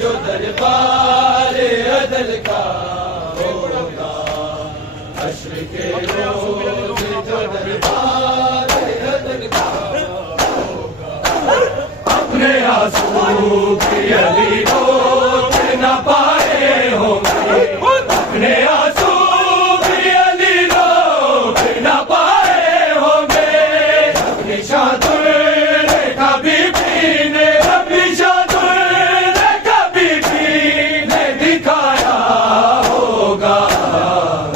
جو دربار عدل کا ہوگا، حشر کے روز جو دربار عدل کا ہوگا، اپنے آنسو کی علی روک نہ پائے ہوں گے، اپنے آنسو کی علی روک نہ پائے ہوں گے، اپنی شادر نے کبھی بھی نے اپنی شادر نے کبھی بھی نے دکھایا ہوگا،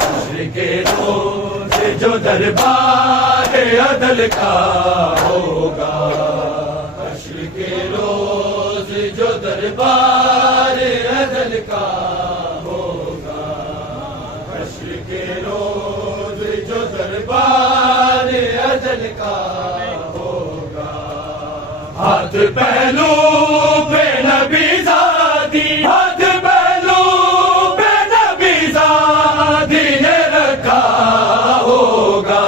حشر کے روز جو دربار عدل کا ہوگا، حشر کے روز جو دربار عدل کا ہوگا، حشر کے روز جو دربار عدل کا ہوگا، ہاتھ پہلو پہ نبی زادی، ہاتھ پہلو پہ نبی زادی نے رکھا ہوگا،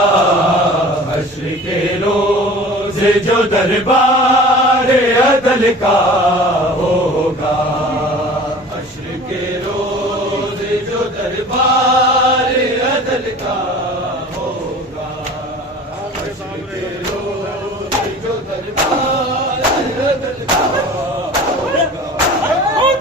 حشر کے روز جو دربار عدل کا ہوگا، حشر کے روز جو دربار عدل کا ہوگا، حشر کے روز جو دربار عدل کا ہوگا،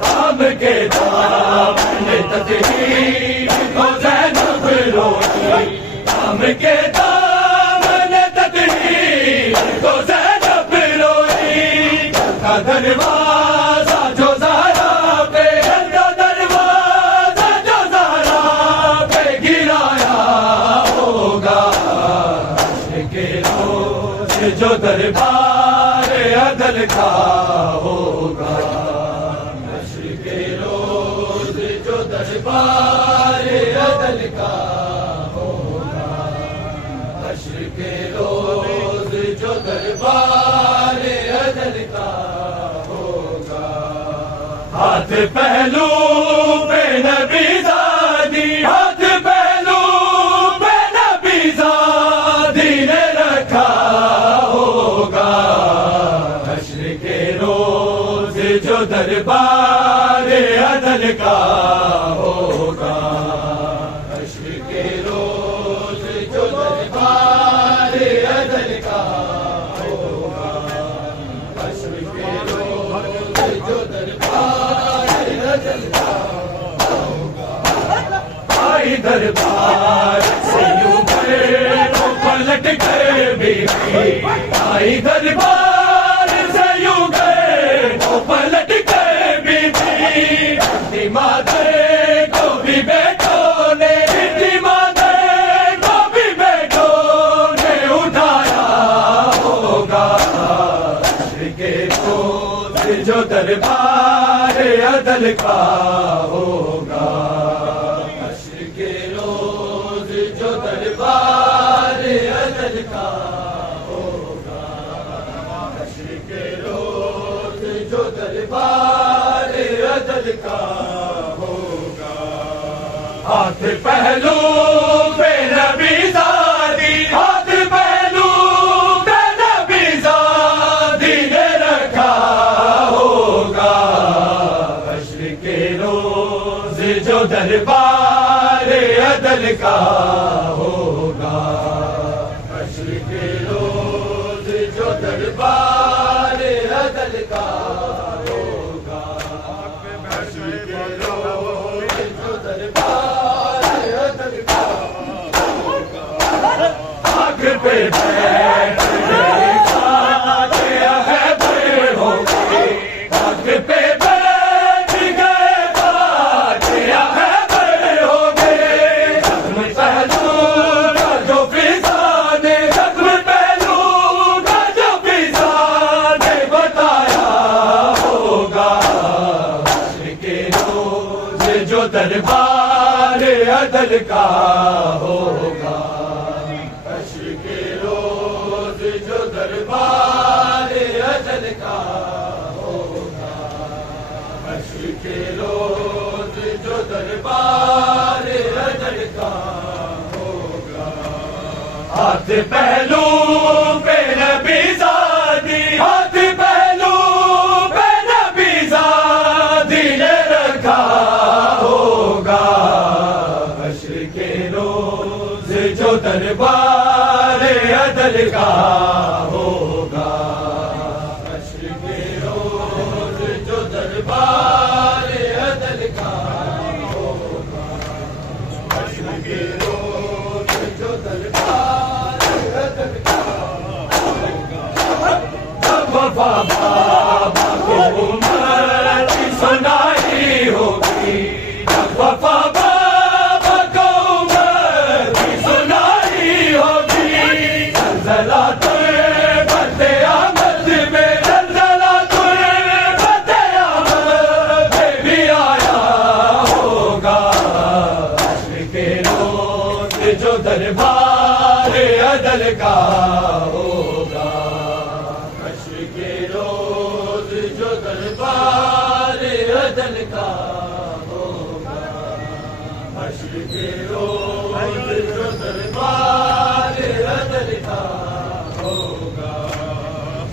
کام کے دامن تطہیر کو زینب روئی، کام کے دامن تطہیر کو زینب روئی، کا دروازہ جو زہرا پہ، کا دروازہ جو زہرا پہ گرایا ہوگا، حشر کے روز جو دربار عدل کا ہوگا، حشر کے روز جو دربار عدل کا ہوگا، حشر کے روز جو دربار عدل کا ہوگا، ہاتھ پہلو پہ نبی زادی، ہاتھ پہلو پہ نبی زادی نے رکھا ہوگا، حشر کے روز جو دربار عدل کا ہوگا، حشر کے روز جو دربار عدل کا ہوگا، حشر کے روز جو دربار عدل کا ہوگا، آئی دربار سے یوں گئے پلٹ کر بی بی، آئی دربار سے یوں گئے پلٹ کر بی بی، مادر کو بھی بیٹوں نے، مادر کو بھی بیٹوں نے اٹھایا ہوگا، حشر کے روز جو دربار عدل کا ہوگا، حشر کے روز جو دربار عدل کا ہوگا، حشر کے روز جو دربار عدل کا ہوگا، ہاتھ پہلو پہ نبی زادی، ہاتھ پہلو پہ نبی زادی نے رکھا ہوگا، حشر کے روز جو دربار عدل کا ہوگا، حشر کے روز جو دربار عدل کا ہوگا، حشر کے روز جو دربار عدل کا ہوگا، آگ پہ بیٹھ گئے فاتحہ ہے بڑے ہوں گے، آگ پہ بیٹھ گئے فاتحہ ہے بڑے ہوں گے، زخم پہلو کا جو فضا نے، زخم پہلو کا جو فضا نے بتایا ہوگا، حشر کے روز جو دربار عدل کا ہوگا، حشر کے روز جو دربار عدل کا ہوگا، حشر کے روز جو دربار عدل کا ہوگا، ہاتھ پہلو پہ نبی زادی، ہاتھ پہلو پہ نبی زادی دربار عدل کا ہوگا، حشر کے روز جو دربار عدل کا ہوگا، حشر کے روز جو دربار عدل کا ہوگا، جب وفا بابا کو امت کی سنائی ہوگی، جب وفا بابا کو امت کی سنائی ہوگی، زلزلہ طیبۃ آمد میں، زلزلہ طیبۃ آمد میں بھی آیا ہوگا، حشر کے روز جو دربار عدل کا ہوگا، حشر کے روز جو دربار عدل کا ہوگا، حشر کے روز جو دربار عدل کا ہوگا،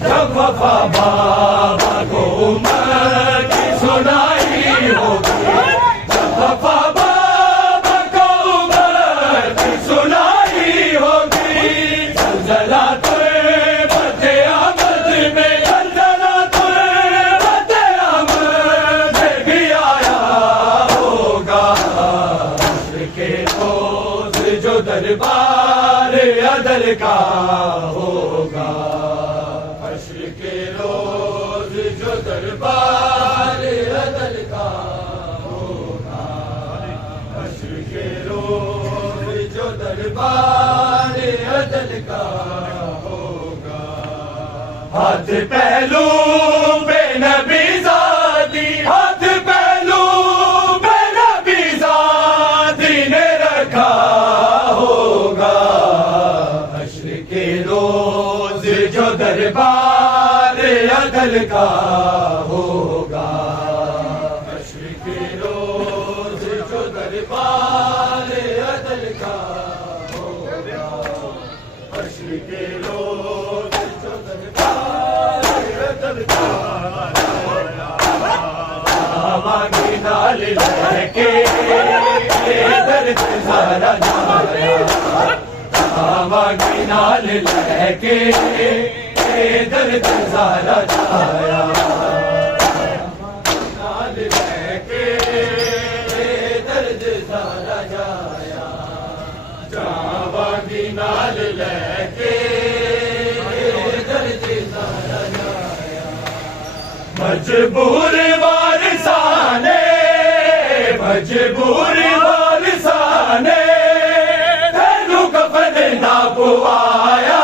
جب وفا بابا کو امت کی سنائی ہوگی، جب وفا بابا کو امت کی سنائی ہوگی، زلزلہ طیبۃ آمد میں، زلزلہ طیبۃ آمد میں بھی آیا ہوگا، حشر کے روز جو دربار عدل کا ہوگا، حشر کے روز جو دربار عدل کا ہوگا، حشر کے روز جو دربار عدل کا ہوگا، ہاتھ پہلو پہ نبی زادی، ہاتھ پہلو پہ نبی زادی نے رکھا ہوگا، حشر کے روز جو دربار عدل کا ہوگا، حشر کے روز جو دربار عدل کا ہوگا، حشر کے روز جو دربار عدل کا ہوگا، آماں نال لے کے درد سارا جایا، آماں نال لے کے درد سارا جایا، نال لے کے درد سارا جایا، جاواں نال لے کے درد سارا جایا، مجبور وارثانے، مجبور وارثانے تینوں کفن نہ پوایا،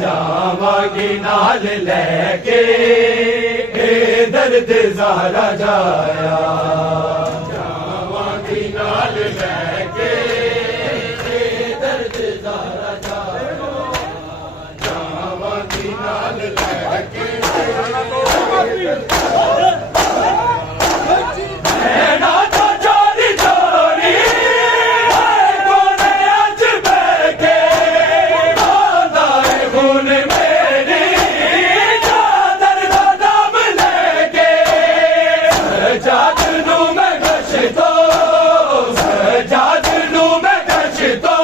جاواں نال لے کے درد زہرا جایا، جاواں نال لے کے درد زہرا جایا، جاواں نال لے کے مینا تو چوری چوری کونے اج بیٹھے، باندھائے خون میری چادر دا دام لے کے، سجاد نوں میں گشتو، سجاد نوں میں گشتو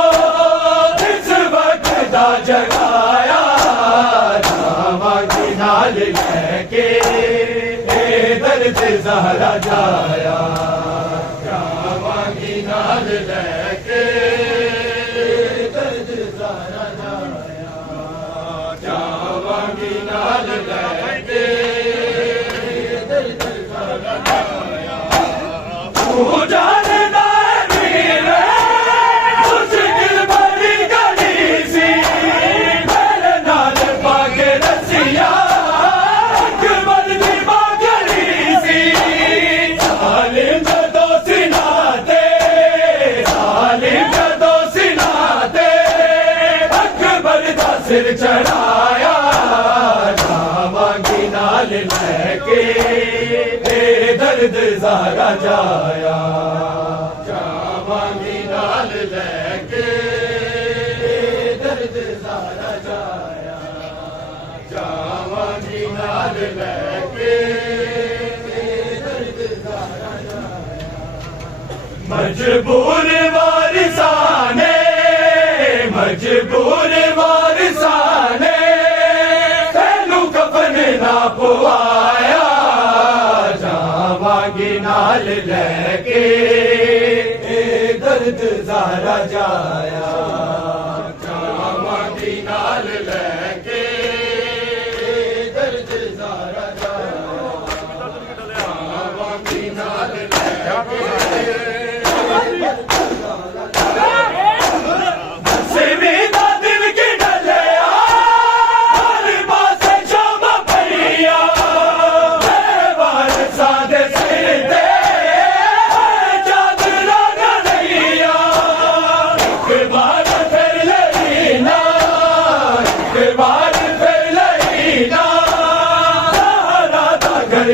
اس وقت دا جگایا، جاواں نال لے کے درد زہرا جایا، جاواں نال لے کے درد زہرا جایا، جاواں نال لے کے درد زہرا جایا، تو جاندا ہے میرے مشکل بڑی گھڑی سی، میرے نال پا کے رسیا اکبر دی باگڑی سی، ظالم جدو سنا دے، ظالم جدو سنا دے اکبر دا سر چڑھایا، جاواں نال لے کے درد زہرا جایا، جاواں نال لے کے درد زہرا جایا، جاواں نال لے کے درد زہرا جایا، مجبور وارثانے ਮਜਬੂਰ ਵਾਰਿਸਾਂ ਨੇ ਤੈਨੂੰ ਕਫਨ ਨਾ ਪਵਾਇਆ, ਜਾਵਾਂਗੇ ਨਾਲ ਲੈ ਕੇ ਇਹ ਦਰਦ ਜ਼ਾਰਾ ਜਾਇਆ, ਜਾਵਾਂਗੇ ਨਾਲ ਲੈ ਕੇ ਇਹ ਦਰਦ ਜ਼ਾਰਾ ਜਾਇਆ, ਜਾਵਾਂਗੇ ਨਾਲ ਲੈ ਕੇ